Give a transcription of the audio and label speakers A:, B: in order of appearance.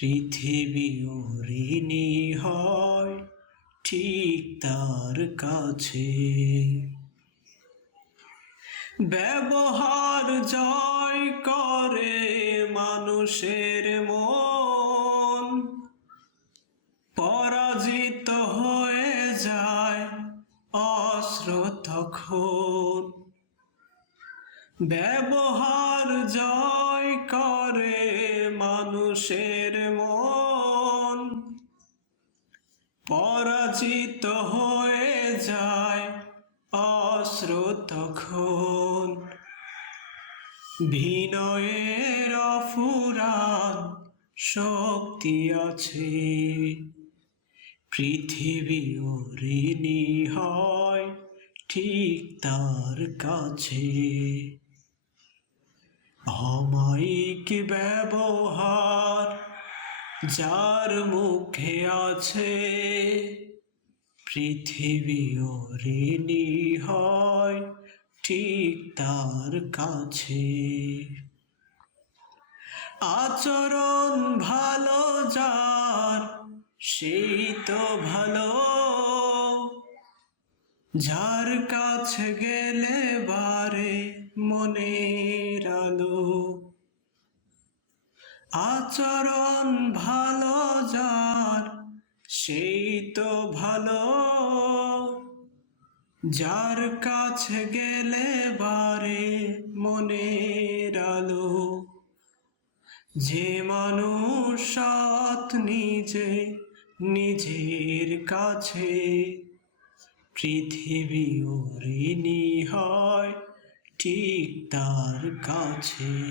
A: পৃথিবী ঋণী হয় ঠিক তার কাছে। ব্যবহার জয় করে মানুষের মন, পরাজিত হয়ে যায় অস্ত্র তখন। ব্যবহার জয় করে মানুষের মন পরাজিত হয়ে যায় তখন। বিনয়ের অফুরান শক্তি আছে, পৃথিবী ঋণী হয় ঠিক তার কাছে। অমায়িক ব্যবহার যার মুখে আছে পৃথিবী ঋণী হয় ঠিক তার কাছে। আচরণ ভালো যার, সেই তো ভালো। যার কাছে গেলে বারে মনের আচরণ ভালো যার সেই তো ভালো। যার কাছে গেলে বারে মনের আলো। যে মানুষ নিজে, নিজের কাছে পৃথিবী ঋণী হয় ঠিক তার কাছে।